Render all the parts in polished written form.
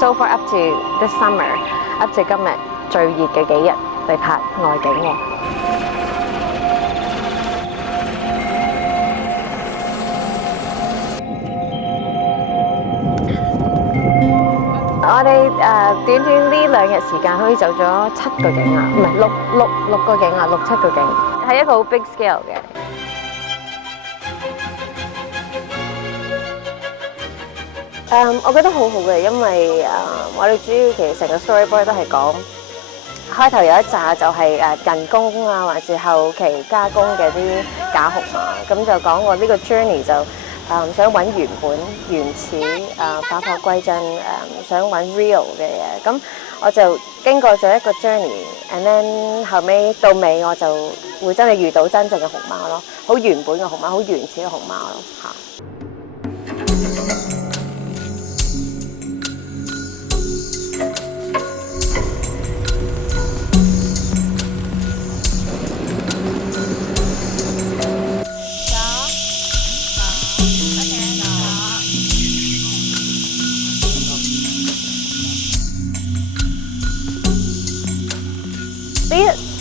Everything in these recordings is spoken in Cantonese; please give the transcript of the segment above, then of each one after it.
so far up to this summer up to 今日最熱嘅幾日嚟拍外景喎。我哋短短呢2日時間可以走咗7個景啊，唔係六個景啊，6、7個景，係一個好 big scale 嘅。我覺得好好嘅，因為我哋主要其實成個 storyboard 都係講開頭有一紮就係人工啊，還是後期加工嘅啲假熊馬，咁就講我呢個 journey 就想揾原始返璞歸真想揾 real 嘅嘢，咁我就經過咗一個 journey，and then 後尾到尾我就會真係遇到真正嘅熊貓咯，好原本嘅熊貓，好原始嘅熊貓咯嚇。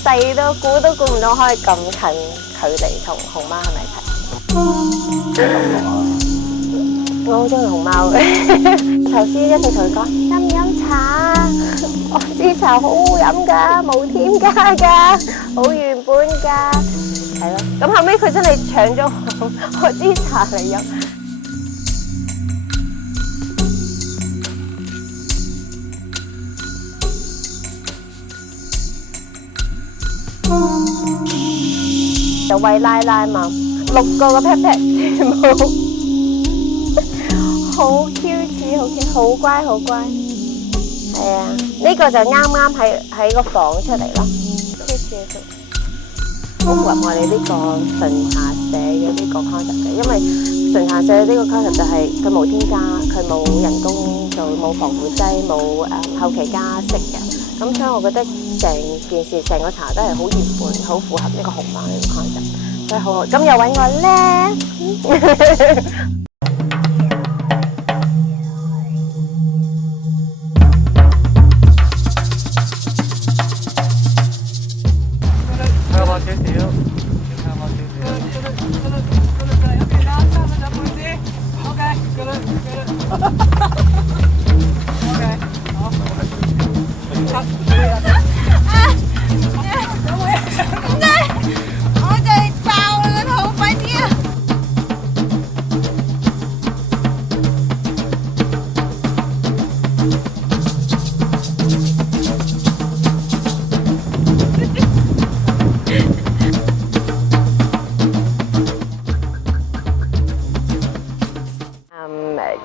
細都估唔到可以咁近距離同熊貓喺埋一齊。我好中意熊貓嘅。頭先一直同佢講飲唔飲茶啊？我支茶好好飲㗎，冇添加㗎，好原本㗎，係咯。咁後尾佢真係搶咗我支茶嚟飲。就喂奶奶嘛，6個個 pat pat 全部好 Q 似，好 Q， 好乖好乖。係啊，呢個就啱啱喺個房出嚟咯 ，Q 似好符合我哋呢個純茶社嘅呢個 concept 嘅，因為純茶社呢個 concept 就係佢冇添加，佢冇人工做，冇防腐劑，冇後期加色嘅，咁所以我覺得成件事成個茶都係好原本，好符合呢個熊貓呢個 concept， 所以好好。咁又揾我咧。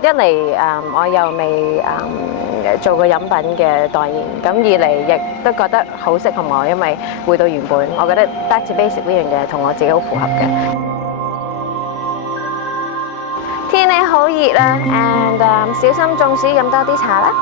一嚟我又未做過飲品嘅代言，咁二嚟亦都覺得好適合我，因為回到原本，我覺得 back to basic 呢樣嘢同我自己好符合嘅。天氣好熱啦 ，and 小心中暑，飲多啲茶啦。